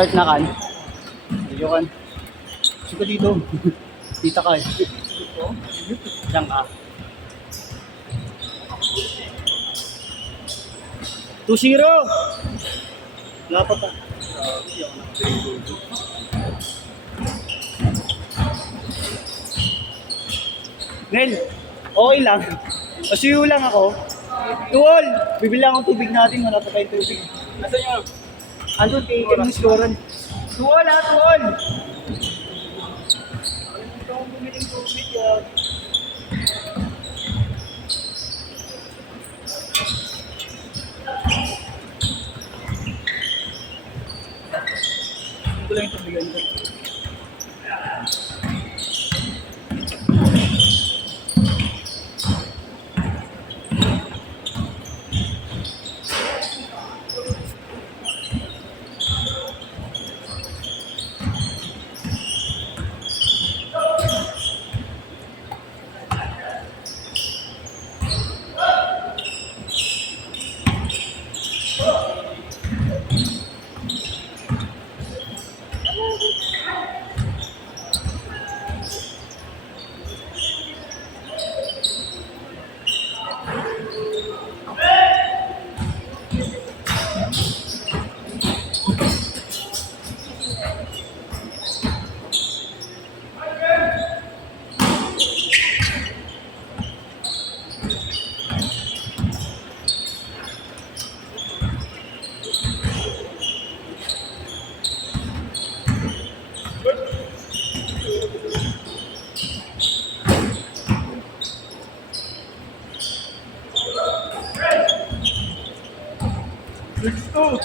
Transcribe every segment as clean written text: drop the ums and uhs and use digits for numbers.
Start na kan. Medyo kan. Suka dito. Dita ka. Diyan ka. 2-0. Lapat ah. Nel, okay lang. Masuyo lang ako. Tuol, bibili lang akong tubig natin. Wala pa tayong tubig. Nasaan yung Ano, tigan mo scorean. Tuol ha, tuol! Ito akong bumiling tubig yan. Ito lang yung tubigan ko. Let's go!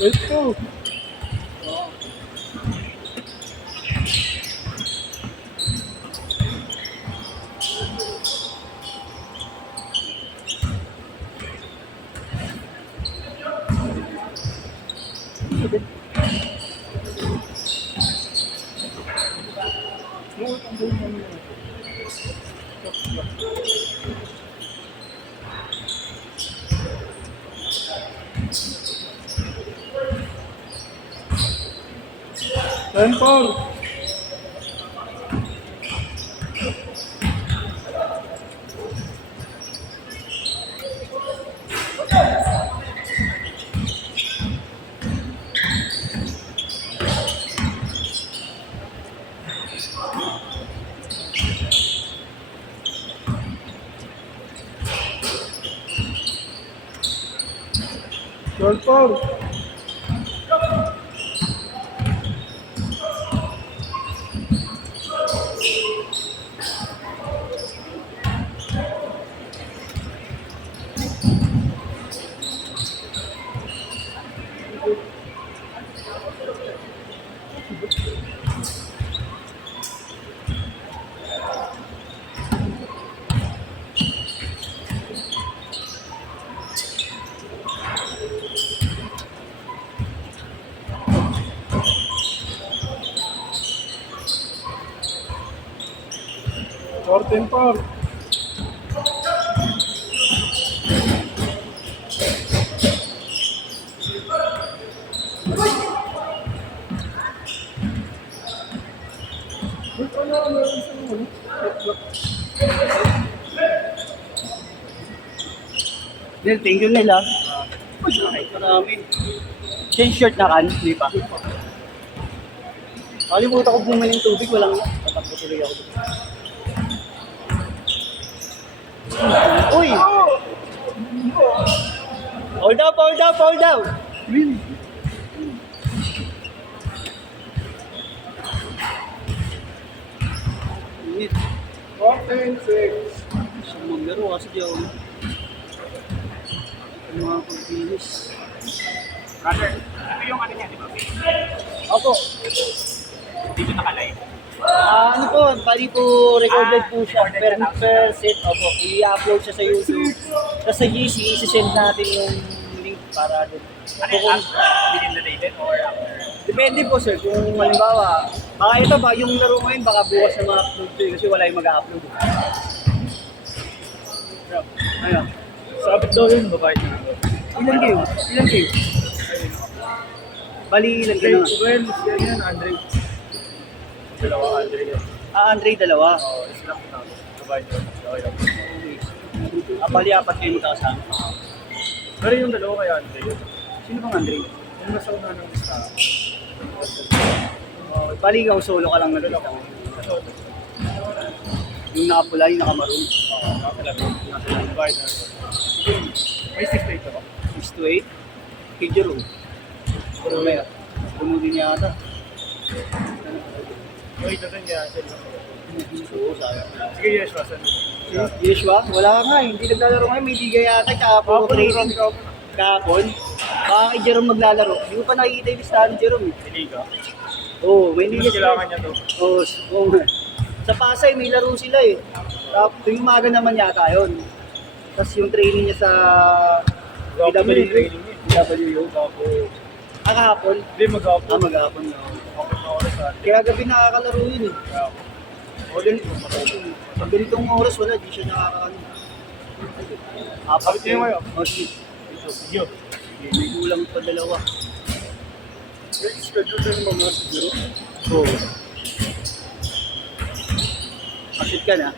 Let's go! Tempo! Tempo! Tempo! Nel, thank you Nel ha. Kahit marami. Change shirt na kan, di pa. Kalimutan ko bumili ng tubig, walang tatakbo tuloy ako. Uy! Hold up, hold up, hold up! Really? Init. 4-6. Siyang maglaro kasi di ako. Ang mga pagbilis. Brother, ito yung ano niya, di ba? Opo. Dito naka-live. Ano po, bali po recorded po siya per set. Opo, i-upload siya sa YouTube. Tapos sa GC, isi-send natin yung link para doon. Ano yung after? Within the day din or after? Depende po sir, kung halimbawa, baka ito ba, yung laro ngayon, baka bukas na ma-upload to kasi wala yung mag-upload. Ayun. Sabit daw yun, babae na. Ilan kayo? Ilan kayo? Bali, ilan ka na? Well, yan, Andre. Dalawa, Andre yan. Andre, dalawa. Oo, isa lang kita. Babae nyo. Okay lang. Bali, apat kayo magkakasama. Pero yung dalawa kay Andre yun. Sino bang Andre? Yung nasa una ng lista. Bali, ikaw solo ka lang na dalawa. Yung nakapula, yung nakamaroon. Oo, nakakalabi. Babae na. May 6 ako. 6 to 8. Kay Jerome. Pero may puno din yata. Wait, ito niya. Oo, sayang. Sige, yes, Wasan. Yeshua, wala ka nga. Hindi naglalaro ngayon. May liga yata. Tsaka po training. Kahapon. Baka kay Jerome maglalaro. Hindi ko pa nakikita yung listahan ni Jerome. Liga. Oo, may liga Hindi sila. kailangan niya to. Oo, oo. Sa Pasay, may laro sila eh. Tapos tuwing umaga naman yata yun. Tapos yung training niya sa Training niya. PWU. Kahapon. Hindi mag-upload. Maghapon na. Upload na oras sa atin. Kaya gabi nakakalaro yun eh. O din, Pag ganitong oras, wala. Di siya nakakaano. Kapit niyo ngayon? O, sige. Sige. May kulang pa dalawa. Schedule din mo mga siguro. Oo. Masip ka na.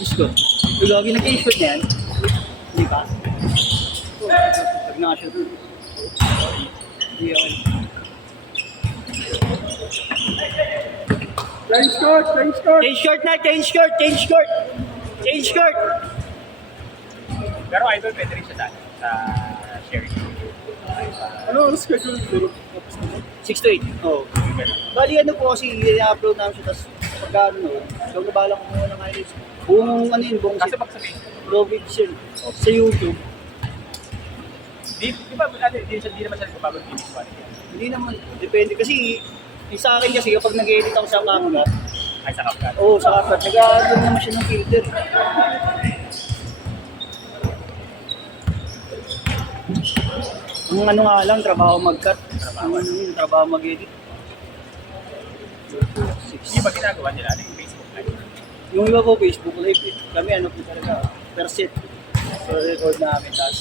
Isko. Yung lagi nag-i-shoot na yan. Hindi pa. Pag naka-shoot. Hindi ako. Change court! Change court! Change short na! Change short! Change short! Change short! Pero idol, pwede rin siya sa sharing. Ano schedule siguro? 6 to 8. Oo. Bali ano po kasi i-upload namin siya. Tapos pagka ano, ikaw na bahala kumuha ng highlights. Buong ano yun, buong Kasi pag sabihin, Robin yun. Sa YouTube. di ba, di naman siya nagpapagod finish quality. Hindi naman. Depende kasi yung sa akin kasi kapag nag-edit ako sa camera, Ay, sa kapkat. oo, sa camera, nag-upload naman siya ng filter. Ang ano nga lang, trabaho mag-cut. Ang ano yun, trabaho mag-edit. Hindi ba ginagawa nila? Ano yung Facebook live? Yung iba po, Facebook Live. Kami ano po talaga, per set. So, record namin. Tapos,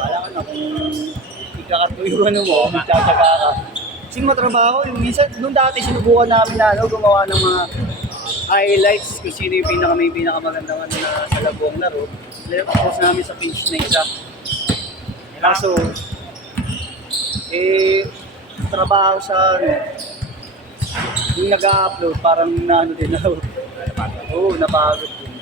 wala ka na kung ikakat mo yung ano mo, magtsatsaga ka. Kasi matrabaho. Yung minsan, nung dati sinubukan namin na ano, gumawa ng mga highlights kung sino yung may pinakamagandang ano na sa labuang laro. Post namin sa page na isa. Kaso, trabaho sa ano, yung nag-upload, parang na ano din ako. Oo, napagod din.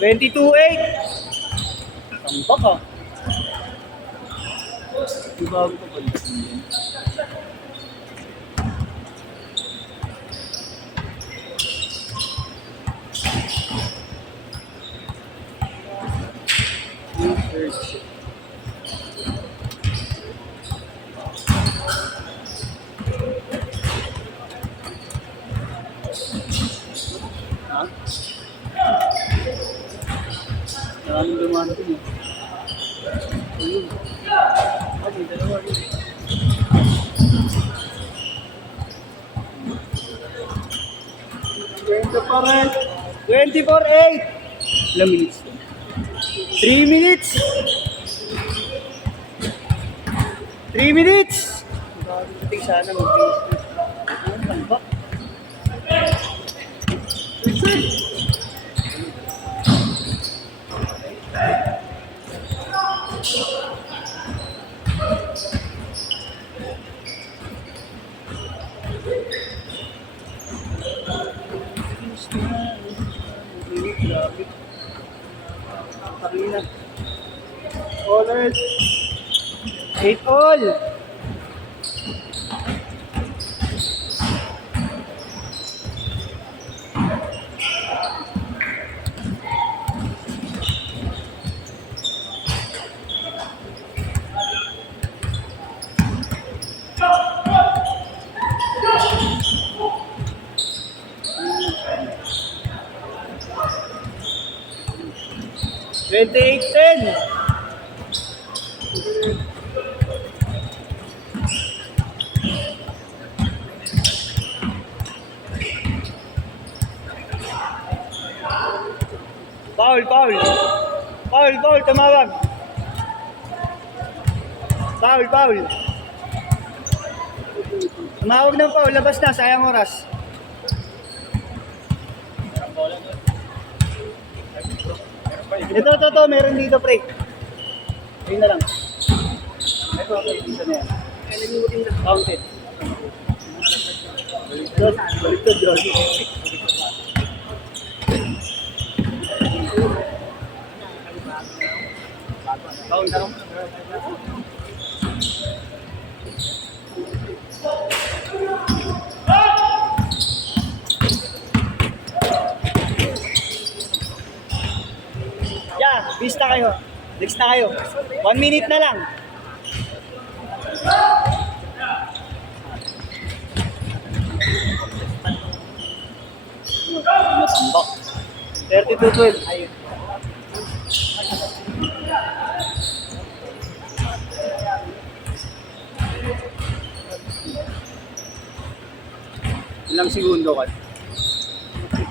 $22,800. Tambak ah. Yung bago ko pala. Research. Ha? Maraming dumano din eh. Ayun. Ay, dalawa rin. Pa rin. 24-8! Ilang minutes? 3 minutes! 3 minutes! Bago sana mag-Facebook. Ano lang ba? Grabe. Pakina. College. 8 all! 28-10. Foul, foul. Foul, foul, tumawag. Foul, foul. Tumawag ng foul, labas na, sayang oras. Ito, meron dito, pre. Ayun na lang. Ito, dito na yan. Counted. Baliktad, Johnny. Count na lang. Yeah, bis na kayo. Next na kayo. 1 minute na lang. Masumbak. 32-12. Ayun. Ilang segundo ka?